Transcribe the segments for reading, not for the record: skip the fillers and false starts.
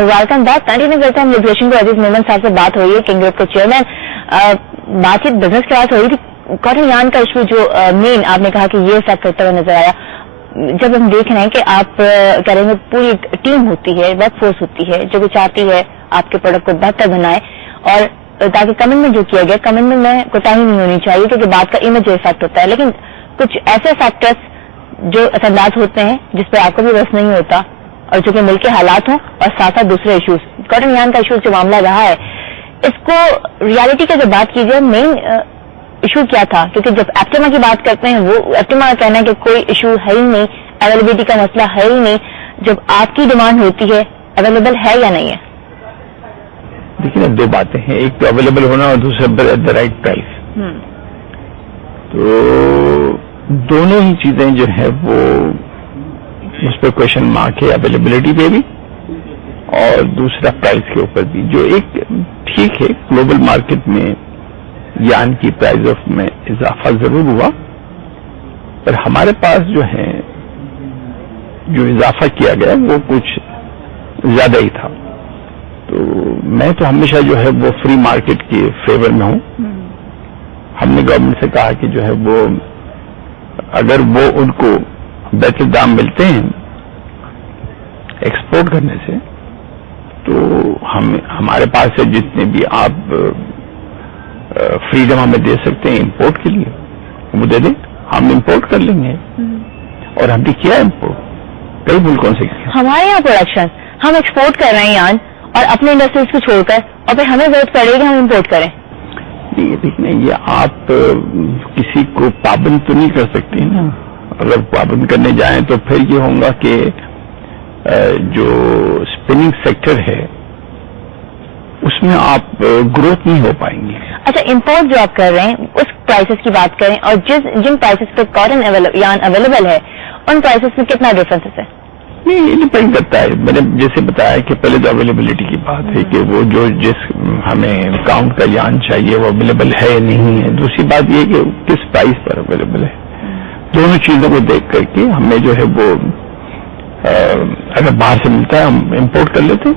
Welcome back. Continue करते हैं liberation को। अजीज मेमन साहब से बात हो रही है, किंग ग्रुप के चेयरमैन। बातचीत बिजनेस के बात हो रही थी। कॉटन यार्न का इशू जो मेन आपने कहा कि ये इफेक्ट करता हुआ नजर आया। जब हम देख रहे हैं कि आप कह रहे हैं पूरी एक टीम होती है, वर्कफोर्स होती है जो कि चाहती है आपके प्रोडक्ट को बेहतर बनाए, और ताकि कमिटमेंट जो किया गया, कमिटमेंट में कोताही नहीं होनी चाहिए क्योंकि बात का इमेज इफेक्ट होता है। लेकिन कुछ ऐसे फैक्टर्स जो असरअंदाज होते हैं जिस पर आपको भी बस नहीं होता, और जो कि मुल्क के हालात हों और साथ साथ दूसरे इश्यूज। कॉटन यार्न का इशू जो मामला रहा है, इसको रियलिटी की जब बात कीजिए, मेन इशू क्या था? क्योंकि जब एप्टिमा की बात करते हैं, वो एप्टिमा का कहना है कि कोई इशू है ही नहीं, अवेलेबिलिटी का मसला है ही नहीं। जब आपकी डिमांड होती है, अवेलेबल है या नहीं है? देखिए ना, दो बातें हैं, एक तो अवेलेबल होना और दूसरा एट द राइट प्राइस। तो दोनों ही चीजें जो है वो उस पर क्वेश्चन मार्क है, अवेलेबिलिटी पे भी और दूसरा प्राइस के ऊपर भी। जो एक ठीक है, ग्लोबल मार्केट में यार्न की प्राइस ऑफ में इजाफा जरूर हुआ, पर हमारे पास जो है जो इजाफा किया गया वो कुछ ज्यादा ही था। तो मैं तो हमेशा जो है वो फ्री मार्केट के फेवर में हूं। हमने गवर्नमेंट से कहा कि जो है वो अगर वो उनको बेहतर दाम मिलते हैं एक्सपोर्ट करने से, तो हमारे पास से जितने भी आप फ्रीडम हमें दे सकते हैं इंपोर्ट के लिए, वो दे दें, हम इंपोर्ट कर लेंगे। और हमने किया इंपोर्ट कई मुल्कों से किया। हमारे यहाँ प्रोडक्शन हम एक्सपोर्ट कर रहे हैं यान, और अपने इंडस्ट्रीज को छोड़कर, और फिर हमें जरूरत पड़ेगी हम इंपोर्ट करें। ये देखिए, ये आप किसी को पाबंद तो नहीं कर सकते ना। अगर पाबंद करने जाएं तो फिर ये होगा कि जो स्पिनिंग सेक्टर है उसमें आप ग्रोथ नहीं हो पाएंगे। अच्छा, इंपोर्ट जो आप कर रहे हैं उस प्राइसेस की बात करें, और जिन प्राइसेस पे कॉटन यार्न अवेलेबल है उन प्राइसेस में कितना डिफरेंसेस है? नहीं, ये डिपेंड करता है। मैंने जैसे बताया कि पहले तो अवेलेबिलिटी की बात है कि वो जो जिस हमें काउंट का यार्न चाहिए वो अवेलेबल है या नहीं है। दूसरी बात ये कि किस प्राइस पर अवेलेबल है। दोनों चीजों को देख करके हमें जो है वो अगर बाहर से मिलता है हम इंपोर्ट कर लेते हैं।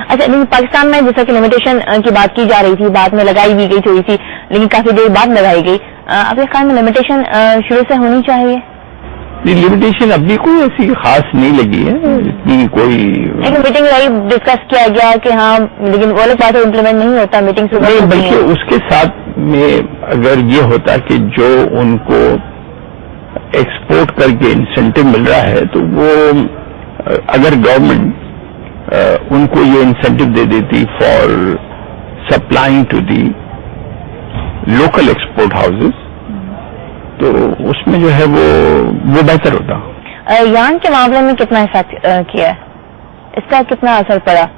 अच्छा, लेकिन पाकिस्तान में जैसा कि लिमिटेशन की बात की जा रही थी, बाद में लगाई भी गई थोड़ी सी, लेकिन काफी देर बाद लगाई गई। आपके ख्याल में लिमिटेशन शुरू से होनी चाहिए? लिमिटेशन अभी कोई ऐसी खास नहीं लगी है, इतनी कोई। लेकिन मीटिंग रही, डिस्कस किया गया कि हाँ, लेकिन वो लोग बात इम्प्लीमेंट नहीं होता, मीटिंग से नहीं, बल्कि उसके साथ में अगर ये होता कि जो उनको एक्सपोर्ट करके इंसेंटिव मिल रहा है, तो वो अगर गवर्नमेंट उनको ये इंसेंटिव दे देती for supplying to the local export houses, तो उसमें जो है वो बेहतर होता। यार्न के मामले में कितना इफेक्ट किया है, इसका कितना असर पड़ा?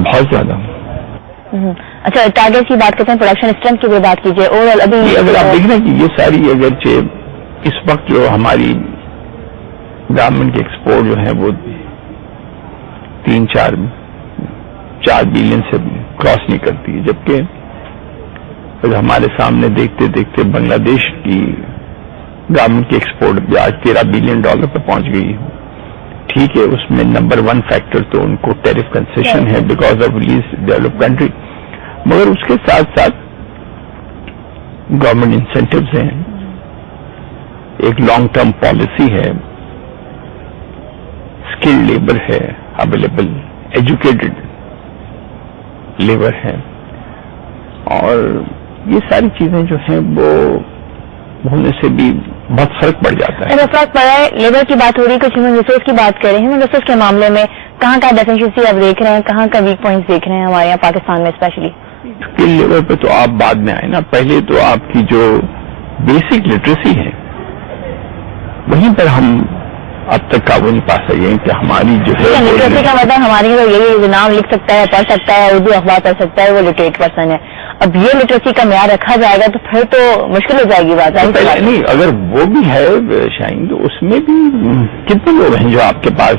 बहुत ज्यादा। अच्छा, टारगेट की बात करते हैं, प्रोडक्शन स्ट्रेंथ की भी बात कीजिए। ओवरऑल अभी अगर आप देख रहे हैं कि ये सारी अगरचे इस वक्त जो हमारी गारमेंट की एक्सपोर्ट जो है वो 3-4 बिलियन से क्रॉस नहीं करती है, जबकि हमारे सामने देखते देखते बांग्लादेश की गारमेंट की एक्सपोर्ट आज $13 बिलियन पर पहुंच गई है। ठीक है, उसमें नंबर 1 फैक्टर तो उनको टैरिफ कंसेशन है because of least develop country, मगर उसके साथ साथ गवर्नमेंट इंसेंटिव्स हैं, एक लॉन्ग टर्म पॉलिसी है, स्किल्ड लेबर है अवेलेबल, एजुकेटेड लेबर है, और ये सारी चीजें जो हैं वो होने से भी बहुत फर्क पड़ जाता है। फर्क पड़ा है। लेबर की बात हो रही है, कुछ ह्यूमन रिसोर्स की बात करें। ह्यूमन रिसोर्स के मामले में कहाँ का डेफिशिएंसी आप देख रहे हैं, कहाँ का वीक पॉइंट्स देख रहे हैं हमारे यहाँ पाकिस्तान में स्पेशली? स्किल लेबर पे तो आप बाद में आए ना, पहले तो आपकी जो बेसिक लिटरेसी है वहीं पर हम अब तक काबू नहीं पा सके हैं कि हमारी जो है लिटरेसी का मतलब हमारी तो यही, जो नाम लिख सकता है, पढ़ सकता है, उर्दू अखबार पढ़ सकता है, वो लिटरेट पर्सन है। अब ये लिटरेसी का म्यार रखा जाएगा तो फिर तो मुश्किल हो जाएगी बात। नहीं, अगर वो भी है शाइन, तो उसमें भी कितने लोग हैं जो आपके पास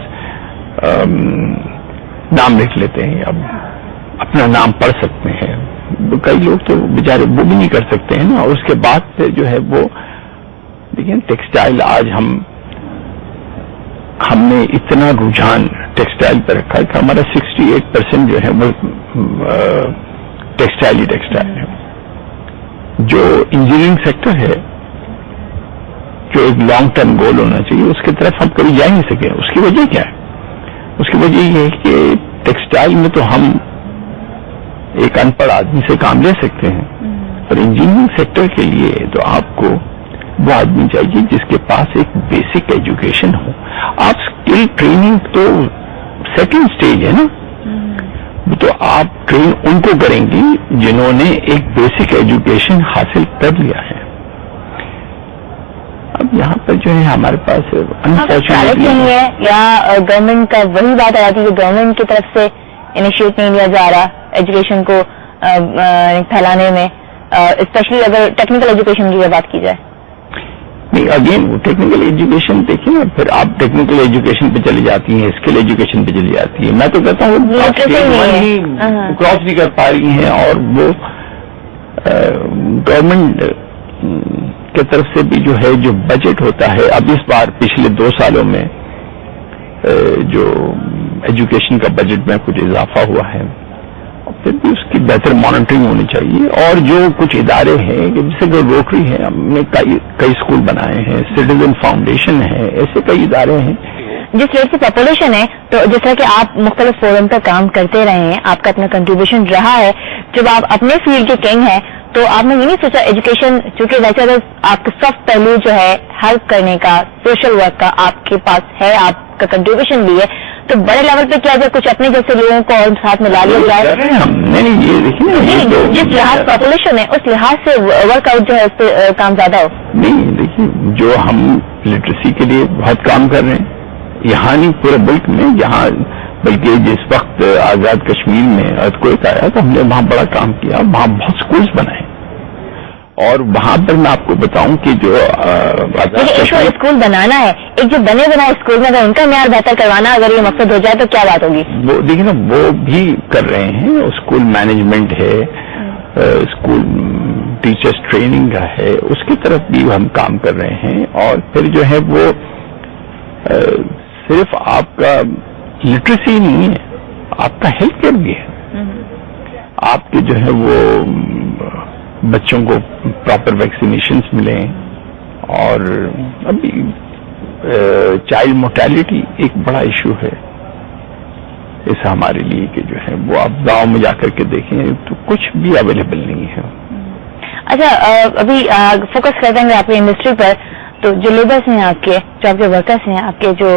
नाम लिख लेते हैं, अब अपना नाम पढ़ सकते हैं। कई लोग तो बेचारे वो भी नहीं कर सकते हैं ना। और उसके बाद से जो है वो देखिए टेक्सटाइल, आज हमने इतना रुझान टेक्सटाइल पर रखा है कि हमारा 68% जो है वो टेक्सटाइल ही टेक्सटाइल है। जो इंजीनियरिंग सेक्टर है, जो एक लॉन्ग टर्म गोल होना चाहिए, उसकी तरफ हम कभी जा ही नहीं सके। उसकी वजह क्या है? उसकी वजह ये है कि टेक्सटाइल में तो हम एक अनपढ़ आदमी से काम ले सकते हैं, पर इंजीनियरिंग सेक्टर के लिए तो आपको वो आदमी चाहिए जिसके पास एक बेसिक एजुकेशन हो। आप स्किल ट्रेनिंग तो सेकंड स्टेज है ना, तो आप ट्रेन उनको करेंगी जिन्होंने एक बेसिक एजुकेशन हासिल कर लिया है। अब यहाँ पर जो है हमारे पास अनफॉर्चुनेटली नहीं है, या गवर्नमेंट का वही बात आ जाती है कि गवर्नमेंट की तरफ से इनिशिएट नहीं लिया जा रहा एजुकेशन को फैलाने में, स्पेशली अगर टेक्निकल एजुकेशन की बात की जाए। नहीं, अगेन वो टेक्निकल एजुकेशन देखिए ना, फिर आप टेक्निकल एजुकेशन पे चली जाती हैं, स्किल एजुकेशन पे चली जाती है। मैं तो कहता हूँ क्रॉस नहीं कर पा रही हैं, और वो गवर्नमेंट की तरफ से भी जो है जो बजट होता है, अब इस बार पिछले 2 सालों में जो एजुकेशन का बजट में कुछ इजाफा हुआ है, फिर भी उसकी बेहतर मॉनिटरिंग होनी चाहिए। और जो कुछ इदारे हैं, जैसे कि रोटरी है, हमने कई स्कूल बनाए हैं, सिटीजन फाउंडेशन है, ऐसे कई इदारे हैं। जिस रेट से पॉपुलेशन है, तो जिस तरह कि आप मुख्तलिफ फोरम पर काम करते रहे हैं, आपका अपना कंट्रीब्यूशन रहा है, जब आप अपने फील्ड के किंग हैं, तो आपने ये नहीं सोचा एजुकेशन, चूंकि वैसे अगर आपके सॉफ्ट पहलू जो है हेल्प करने का, सोशल वर्क का आपके पास है, आपका कंट्रीब्यूशन भी है, तो बड़े लेवल पे क्या जाए, कुछ अपने जैसे लोगों को और साथ मिला लिया जाए? नहीं, ये देखिए, जिस लिहाज पॉपुलेशन है उस लिहाज से वर्कआउट जो है उस पर काम ज्यादा हो। नहीं, देखिए, जो हम लिटरेसी के लिए बहुत काम कर रहे हैं, यहाँ नहीं पूरे मुल्क में, यहाँ बल्कि जिस वक्त आजाद कश्मीर में अर्थक्वेक आया तो हमने वहाँ बड़ा काम किया, वहाँ बहुत स्कूल्स बनाए, और वहाँ पर मैं आपको बताऊं कि जो एक स्कूल बनाना है, एक जो बने बनाए स्कूल में अगर उनका म्यार बेहतर करवाना, अगर ये मकसद हो जाए तो क्या बात होगी? वो देखिए ना, वो भी कर रहे हैं, स्कूल मैनेजमेंट है, स्कूल टीचर्स ट्रेनिंग का है, उसकी तरफ भी हम काम कर रहे हैं। और फिर जो है वो सिर्फ आपका लिटरेसी नहीं है, आपका हेल्थ केयर भी है। आपके जो है वो बच्चों को प्रॉपर वैक्सीनेशंस मिलें, और अभी चाइल्ड मोर्टेलिटी एक बड़ा इशू है इस हमारे लिए कि जो है वो आप गांव में जाकर के देखें तो कुछ भी अवेलेबल नहीं है। अच्छा, अभी फोकस करते हैं आपकी इंडस्ट्री पर, तो जो लेबर्स हैं आपके, जो आपके वर्कर्स हैं, आपके जो